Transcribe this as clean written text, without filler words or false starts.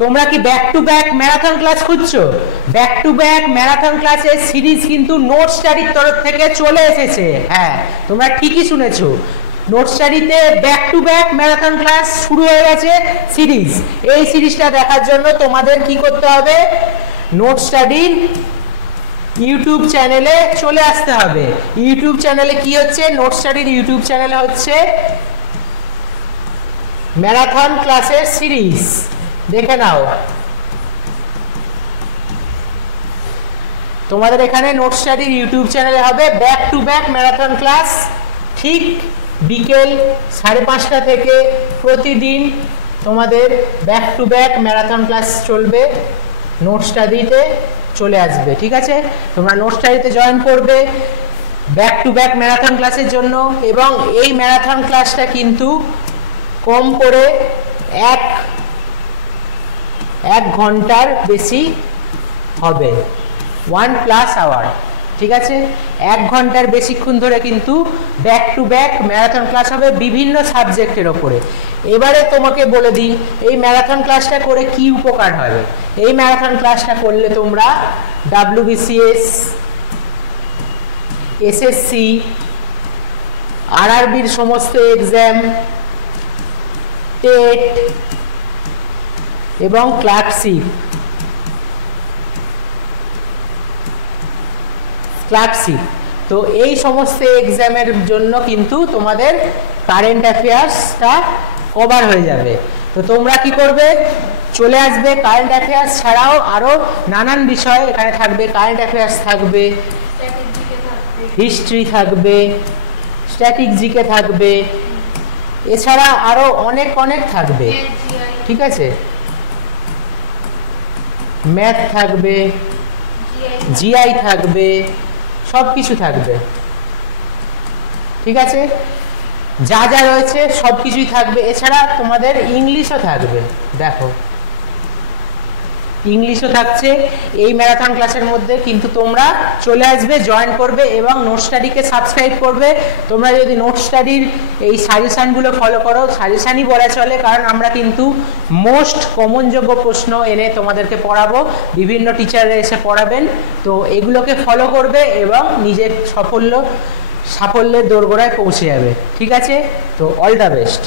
তোমরা কি back to back marathon class খুঁজছো? ব্যাক টু ব্যাক ম্যারাথন ক্লাসের সিরিজ কিন্তু নোট স্টাডির তরফ থেকে চলে এসেছে। হ্যাঁ, তোমরা ঠিকই শুনেছো, নোট স্টাডিতে back to back marathon class শুরু হয়ে গেছে সিরিজ। এই সিরিজটা দেখার জন্য তোমাদের কি করতে হবে? নোট স্টাডির ইউটিউব চ্যানেলে চলে আসতে হবে। ইউটিউব চ্যানেলে কি হচ্ছে? নোট স্টাডির ইউটিউব চ্যানেলে হচ্ছে ম্যারাথন ক্লাসের সিরিজ, দেখে নাও। তোমাদের এখানে নোট স্টাডির ইউটিউব চ্যানেলে হবে back to back marathon class, ঠিক বিকেল 5:30 থেকে প্রতিদিন তোমাদের back to back marathon class চলবে, নোট স্টাডিতে চলে আসবে। ঠিক আছে, তোমরা নোট স্টাডিতে জয়েন করবে ব্যাক টু ব্যাক ম্যারাথন ক্লাসের জন্য। এবং এই ম্যারাথন ক্লাসটা কিন্তু কম করে এক ঘন্টার বেশি হবে, 1+ আওয়ার। ঠিক আছে, 1 ঘন্টার বেশিক্ষণ ধরে কিন্তু back to back marathon class হবে বিভিন্ন সাবজেক্টের ওপরে। এবারে তোমাকে বলে দিই এই ম্যারাথন ক্লাসটা করে কি উপকার হবে। এই ম্যারাথন ক্লাসটা করলে তোমরা WBCS, SSC, RRBর সমস্ত এক্সাম, টেট এবং ক্লার্কশিপ তো এই সমস্ত এক্সামের জন্য কিন্তু তোমাদের কারেন্ট অ্যাফেয়ার্সটা কভার হয়ে যাবে। তো তোমরা কি করবে? চলে আসবে। কারেন্ট অ্যাফেয়ার্স ছাড়াও আরও নানান বিষয় এখানে থাকবে। কারেন্ট অ্যাফেয়ার্স থাকবে, হিস্ট্রি থাকবে, স্ট্যাটিক জিকে থাকবে, এছাড়া আরও অনেক থাকবে। ঠিক আছে, ম্যাথ থাকবে, জিআই থাকবে, সব কিছু থাকবে। ঠিক আছে, যা যা রয়েছে সব কিছুই থাকবে। এছাড়া তোমাদের ইংলিশও থাকবে। দেখো, ইংলিশও থাকছে এই ম্যারাথন ক্লাসের মধ্যে। কিন্তু তোমরা চলে আসবে, জয়েন করবে এবং নোট স্টাডিকে সাবস্ক্রাইব করবে। তোমরা যদি নোট স্টাডির এই সাজেশানগুলো ফলো করো, সাজেশানই বলা চলে, কারণ আমরা কিন্তু মোস্ট কমনযোগ্য প্রশ্ন এনে তোমাদেরকে পড়াবো, বিভিন্ন টিচাররা এসে পড়াবেন। তো এগুলোকে ফলো করবে এবং নিজের সাফল্যের দোরগোড়ায় পৌঁছে যাবে। ঠিক আছে, তো অল দ্য বেস্ট।